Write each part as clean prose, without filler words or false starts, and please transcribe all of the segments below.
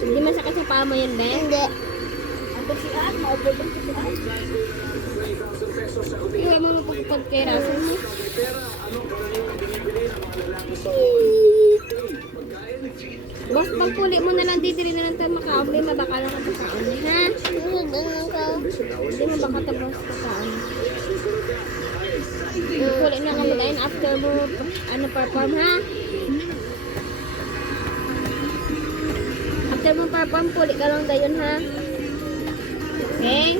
Hindi masakit sa paa mo yan, Ben? Hindi. Ako si Ann, maupod ang si Ann. Iwa mo mapagpag kay Russell mo. Boss, pagpuli mo na lang dito rin na lang tayo makaabli, mabaka lang ka sa ano, ha? Ganun ka. Hindi mo baka tapos ka sa ano. Puli na kami dahil after mo, ano, perform, ha? After mo perform, puli ka lang dayon, ha? Okay?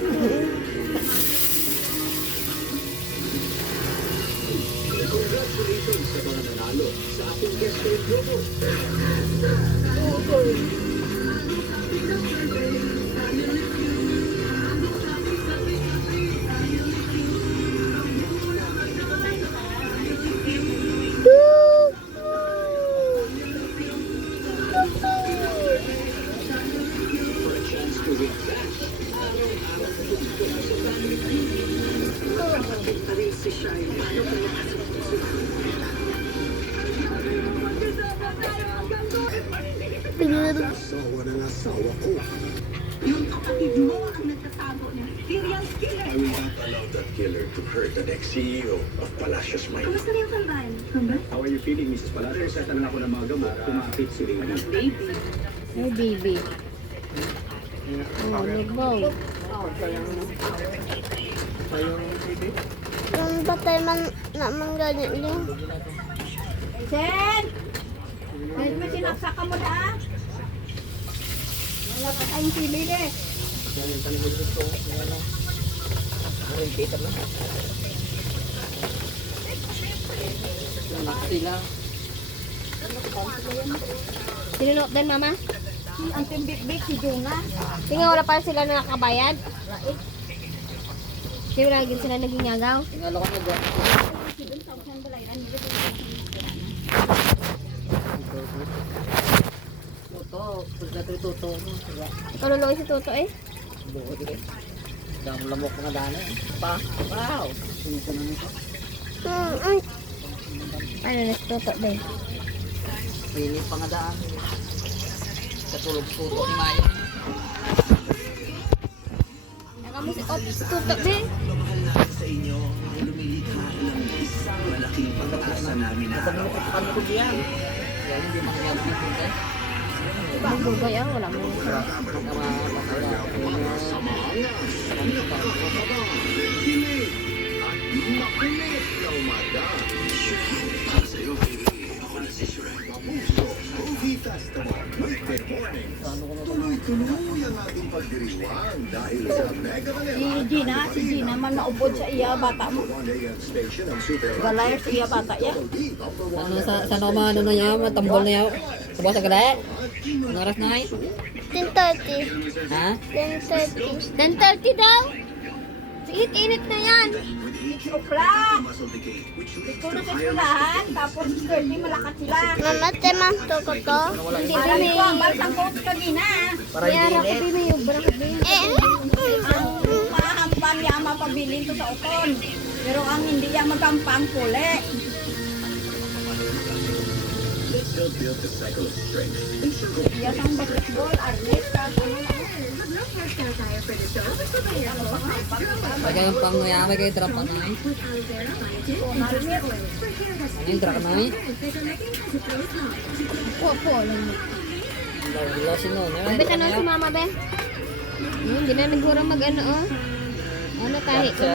Asawa ng asawa ko. Yung kapatid mo ang nagtatago ng serial killer. I will not allow that killer to hurt the next CEO of Palacios Mine. Kamusta na yung kambal? Kambal? How are you feeling, Mrs. Palacios? Reseta na ako ng mga gamot. Kumapit si Lady. Baby. Ay, baby. Oh, nagbaw. Yung patay man naman ganyan yung. Sen! Kahit mo sinaksak ka mo na. Wala pa tayong sibili eh. Sinunok din, mama? Ang timbik-bik si Juna. Tingnan, wala pa sila nakakabayad. Hindi wala lagi sila naging yagaw. Ikaw luluoy si Toto eh. Ano na si Toto din? Pilit pa nga daan. Katulog-tuto ni Mayo. Nakamu si Toto din. Sa inyo, lumilikha ng isang malaking pag-asa namin na Natanong ko ko diyan. Kaya hindi mangyayari dito eh. Magbugay ah, wala mo. makulit na umaga. Para sa'yo, baby. Ako na si Shrek Mabuso. Movie Festival. Weekday morning. Tuloy-tuloy ang ating pagdiriwang dahil sa Mega Manila. Si Gina man naupod sa iya bata mo. 1 AM station ang Super Galayar sa iya bata ya. Ano sa nama ano na yan, matambol na yan. Subos sa gala. Ang oras na ay? 10:30. Ha? 10:30. 10:30 daw. Sige, init na yan. 6 o'clock. Ito na sa eskwelahan. Tapos 30 malakat sila. Mama, temang to ko to. Hindi Alam kami. ko, ang balsang coach ka Gina. Para Yara hindi ko bimi yung brak din. Ang mahampan niya mapabilin to sa ukon. Pero ang hindi niya magampang kuli. Let's help build the cycle of strength. Iya sang basketball, arnis, ano na. Pagka yung pangyayari kayo trap na ay. Ano yung trap na ay? Opo, lang. Law si no. Sabi ka na si mama, be. Hindi na nagurang mag ano, oh. Ano kahit.